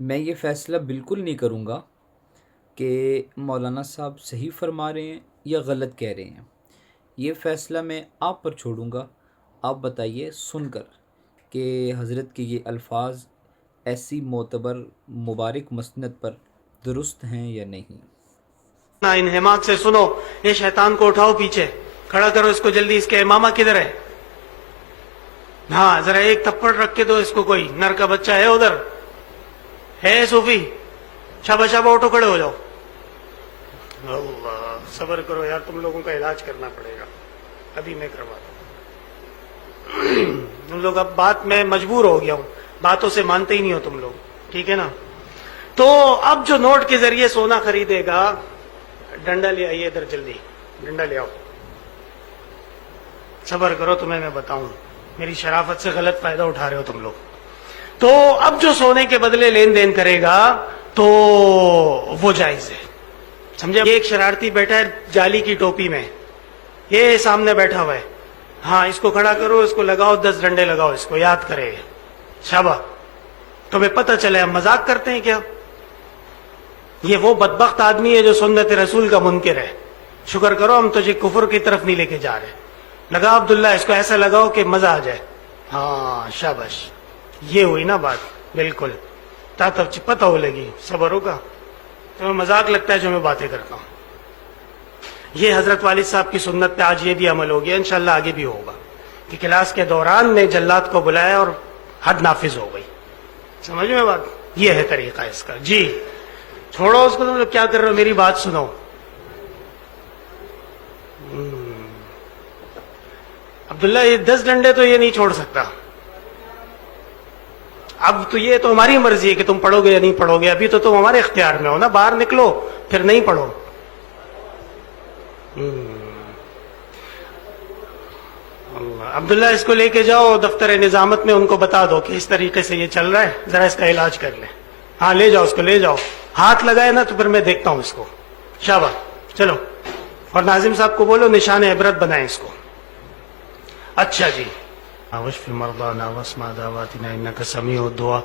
میں یہ فیصلہ بالکل نہیں کروں گا کہ مولانا صاحب صحیح فرما رہے ہیں یا غلط کہہ رہے ہیں۔ یہ فیصلہ میں آپ پر چھوڑوں گا۔ آپ بتائیے سن کر کہ حضرت کے یہ الفاظ ایسی معتبر مبارک مسند پر درست ہیں یا نہیں۔ نہ ان حماق سے سنو، یہ شیطان کو اٹھاؤ، پیچھے کھڑا کرو اس کو جلدی، اس کے امامہ کدھر ہے؟ ہاں ذرا ایک تھپڑ رکھ کے دو اس کو، کوئی نر کا بچہ ہے ادھر ہے صوفی؟ شابہ شابہ اٹھو، کھڑے ہو جاؤ۔ اللہ صبر کرو یار، تم لوگوں کا علاج کرنا پڑے گا، ابھی میں کرواتا ہوں۔ تم لوگ اب بات میں مجبور ہو گیا ہوں، باتوں سے مانتے ہی نہیں ہو تم لوگ، ٹھیک ہے نا؟ تو اب جو نوٹ کے ذریعے سونا خریدے گا، ڈنڈا لے آئیے ادھر جلدی، ڈنڈا لے آؤ۔ صبر کرو، تمہیں میں بتاؤں، میری شرافت سے غلط فائدہ اٹھا رہے ہو تم لوگ۔ تو اب جو سونے کے بدلے لین دین کرے گا تو وہ جائز ہے، سمجھے؟ یہ ایک شرارتی بیٹھا ہے جالی کی ٹوپی میں، یہ سامنے بیٹھا ہوا ہے، ہاں اس کو کھڑا کرو، اس کو لگاؤ، 10 ڈنڈے لگاؤ، اس کو یاد کرے۔ شابہ، تمہیں پتہ چلے ہم مذاق کرتے ہیں کیا؟ یہ وہ بدبخت آدمی ہے جو سنت رسول کا منکر ہے۔ شکر کرو ہم تجھے کفر کی طرف نہیں لے کے جا رہے۔ لگا عبداللہ، اس کو ایسا لگاؤ کہ مزہ آ جائے۔ ہاں شاباش، یہ ہوئی نا بات، بالکل تا تب پتہ ہو لگی۔ صبر ہوگا، تمہیں مذاق لگتا ہے جو میں باتیں کرتا ہوں۔ یہ حضرت والد صاحب کی سنت پہ آج یہ بھی عمل ہو گیا، انشاءاللہ آگے بھی ہوگا، کہ کلاس کے دوران میں جلات کو بلایا اور حد نافذ ہو گئی۔ سمجھ میں بات؟ یہ ہے طریقہ اس کا۔ جی چھوڑو اس کو، تم لوگ کیا کر رہے ہو، میری بات سنو۔ عبداللہ یہ 10 ڈنڈے تو یہ نہیں چھوڑ سکتا۔ اب تو یہ تو ہماری مرضی ہے کہ تم پڑھو گے یا نہیں پڑھو گے، ابھی تو تم ہمارے اختیار میں ہو نا، باہر نکلو پھر نہیں پڑھو۔ عبداللہ اس کو لے کے جاؤ دفتر نظامت میں، ان کو بتا دو کہ اس طریقے سے یہ چل رہا ہے، ذرا اس کا علاج کر لیں۔ ہاں لے جاؤ اس کو، لے جاؤ، ہاتھ لگائے نا تو پھر میں دیکھتا ہوں اس کو۔ شاباش، چلو۔ اور ناظم صاحب کو بولو نشان عبرت بنائیں اس کو۔ اچھا جی، واشف مرضانا واسمع دعواتنا انک سمیع الدعاء۔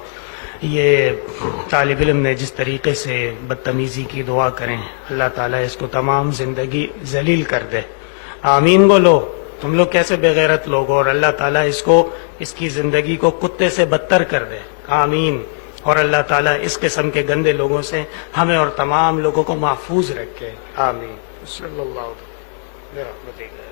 یہ طالب علم نے جس طریقے سے بدتمیزی کی دعا کریں، اللہ تعالیٰ اس کو تمام زندگی ذلیل کر دے۔ آمین بولو۔ تم لوگ کیسے بے غیرت لوگ ہو، اور اللہ تعالیٰ اس کو، اس کی زندگی کو کتے سے بدتر کر دے۔ آمین۔ اور اللہ تعالیٰ اس قسم کے گندے لوگوں سے ہمیں اور تمام لوگوں کو محفوظ رکھے۔ آمین۔ صلی اللہ علیہ وسلم۔